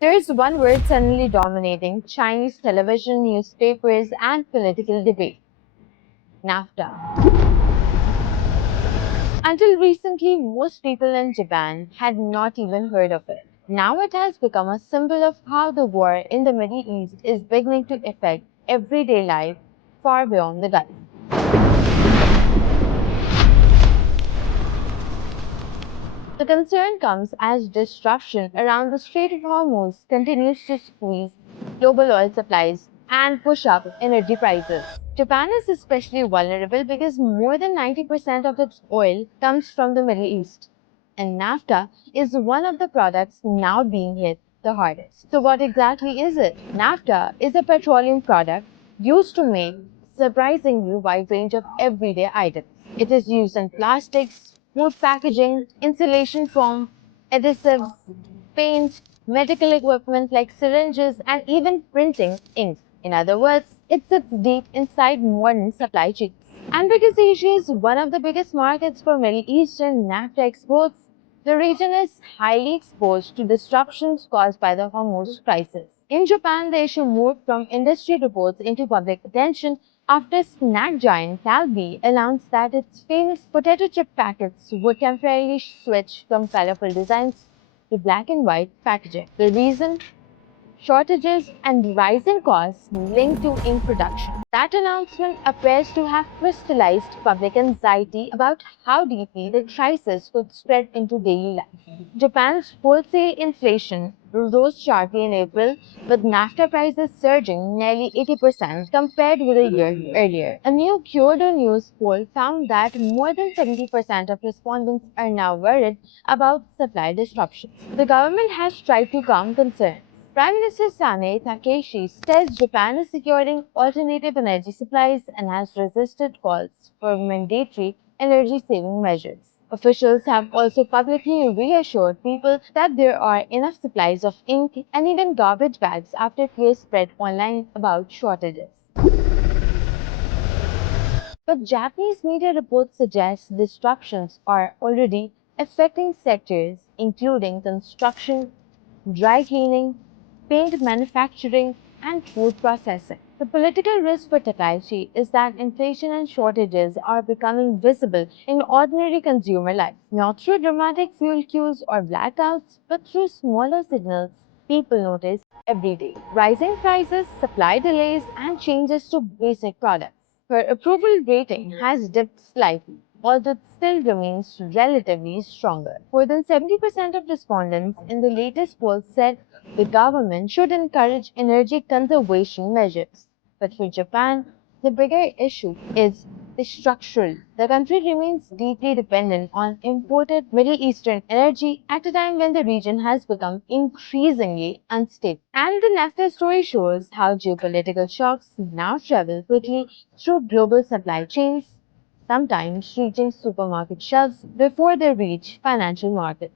There's one word suddenly dominating Chinese television, newspapers, and political debate: NAFTA. Until recently, most people in Japan had not even heard of it. Now it has become a symbol of how the war in the Middle East is beginning to affect everyday life far beyond the Gulf. The concern comes as disruption around the Strait of Hormuz continues to squeeze global oil supplies and push up energy prices. Japan is especially vulnerable because more than 90% of its oil comes from the Middle East, and NAFTA is one of the products now being hit the hardest. So, what exactly is it? NAFTA is a petroleum product used to make surprisingly wide range of everyday items. It is used in plastics, food packaging, insulation foam, adhesives, paint, medical equipment like syringes, and even printing ink. In other words, it sits deep inside modern supply chains. And because Asia is one of the biggest markets for Middle Eastern NAFTA exports, the region is highly exposed to disruptions caused by the Hormuz crisis. In Japan, the issue moved from industry reports into public attention after snack giant Calbee announced that its famous potato chip packets would temporarily switch from colorful designs to black and white packaging. The reason? Shortages and rising costs linked to ink production. That announcement appears to have crystallized public anxiety about how deeply the crisis could spread into daily life. Japan's wholesale inflation rose sharply in April, with NAFTA prices surging nearly 80% compared with a year earlier. A new Kyoto News poll found that more than 70% of respondents are now worried about supply disruptions. The government has tried to calm concerns. Prime Minister Sane Takeshi says Japan is securing alternative energy supplies and has resisted calls for mandatory energy saving measures. Officials have also publicly reassured people that there are enough supplies of ink and even garbage bags after fears spread online about shortages. But Japanese media reports suggest disruptions are already affecting sectors including construction, dry cleaning, paint manufacturing, and food processing. The political risk for Takaichi is that inflation and shortages are becoming visible in ordinary consumer life, not through dramatic fuel queues or blackouts, but through smaller signals people notice every day. Rising prices, supply delays, and changes to basic products. Her approval rating has dipped slightly, although it still remains relatively stronger. More than 70% of respondents in the latest poll said the government should encourage energy conservation measures. But for Japan, the bigger issue is the structural. The country remains deeply dependent on imported Middle Eastern energy at a time when the region has become increasingly unstable. And the NAFTA story shows how geopolitical shocks now travel quickly through global supply chains, sometimes reaching supermarket shelves before they reach financial markets.